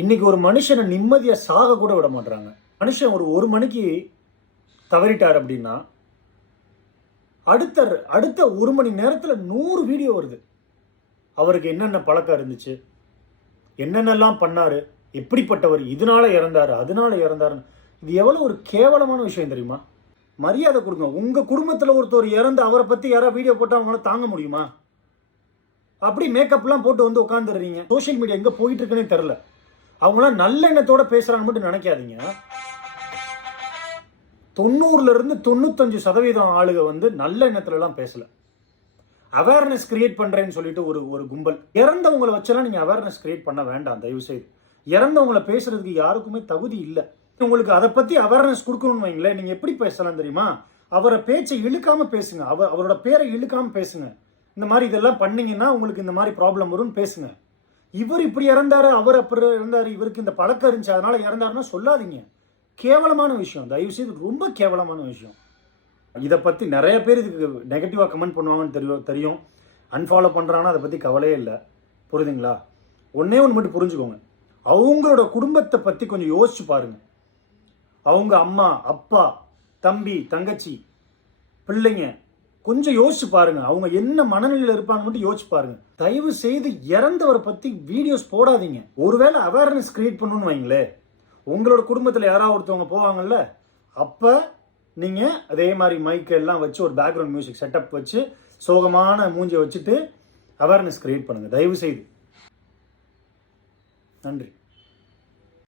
இன்னைக்கு ஒரு மனுஷனை நிம்மதியா சாக கூட விட மாட்டாங்க. மனுஷன் ஒரு மணிக்கு தவறிட்டார் அப்படின்னா அடுத்த ஒரு மணி நேரத்துல 100 வீடியோ வருது. அவருக்கு என்னென்ன பழக்கம் இருந்துச்சு, என்னென்னலாம் பண்ணாரு, எப்படிப்பட்டவர், இதனால இறந்தாரு, அதனால இறந்தாரு. இது எவ்வளவு ஒரு கேவலமான விஷயம் தெரியுமா? மரியாதை கொடுங்க. உங்க குடும்பத்துல ஒருத்தர் இறந்து அவரை பத்தி யாராவது வீடியோ போட்டா அவங்களால தாங்க முடியுமா? அப்படி மேக்கப்லாம் போட்டு வந்து உட்காந்துடுறீங்க. சோசியல் மீடியா எங்க போயிட்டு இருக்குன்னே தெரியல. அவங்களாம் நல்ல எண்ணத்தோட பேசுறான்னு மட்டும் நினைக்காதீங்க. 90ல இருந்து 95% ஆளுக வந்து நல்ல எண்ணத்துல எல்லாம் பேசல. அவேர்னஸ் கிரியேட் பண்றேன்னு சொல்லிட்டு ஒரு கும்பல். இறந்தவங்களை வச்செல்லாம் நீங்க அவேர்னஸ் கிரியேட் பண்ண வேண்டாம் தயவு செய்து. இறந்தவங்களை பேசுறதுக்கு யாருக்குமே தகுதி இல்லை. உங்களுக்கு அதை பத்தி அவேர்னஸ் கொடுக்கணும்னு வைங்களேன், நீங்க எப்படி பேசலாம் தெரியுமா? அவரை பேச்சை இழுக்காம பேசுங்க. அவரோட பேரை இழுக்காம பேசுங்க. இந்த மாதிரி இதெல்லாம் பண்ணீங்கன்னா உங்களுக்கு இந்த மாதிரி ப்ராப்ளம் வரும்னு பேசுங்க. இவர் இப்படி இறந்தாரு, அவர் அப்படி இறந்தாரு, இவருக்கு இந்த பழக்கம் இருந்துச்சு அதனால இறந்தாருன்னா சொல்லாதீங்க. கேவலமான விஷயம், தயவு செய்து ரொம்ப கேவலமான விஷயம். இதை பத்தி நிறைய பேர் இதுக்கு நெகட்டிவா கமெண்ட் பண்ணுவாங்கன்னு தெரியும். அன்ஃபாலோ பண்றாங்கன்னா அதை பத்தி கவலையே இல்லை. புரியுதுங்களா? ஒன்னே ஒன்று மட்டும் புரிஞ்சுக்கோங்க. அவங்களோட குடும்பத்தை பத்தி கொஞ்சம் யோசிச்சு பாருங்க. அவங்க அம்மா, அப்பா, தம்பி, தங்கச்சி, பிள்ளைங்க கொஞ்சம் யோசிச்சு பாருங்க. அவங்க என்ன மனநிலையில் இருப்பாங்க மட்டும் யோசிச்சு பாருங்க. தயவு செய்து இறந்தவரை பத்தி வீடியோஸ் போடாதீங்க. ஒருவேளை அவேர்னஸ் கிரியேட் பண்ணணும்னு வைங்களே, உங்களோட குடும்பத்தில் யாராவது ஒருத்தவங்க போவாங்கல்ல, அப்ப நீங்க அதே மாதிரி மைக் எல்லாம் வச்சு ஒரு பேக்ரவுண்ட் மியூசிக் செட்டப் வச்சு சோகமான மூஞ்சியை வச்சுட்டு அவேர்னஸ் கிரியேட் பண்ணுங்க தயவு செய்து. நன்றி.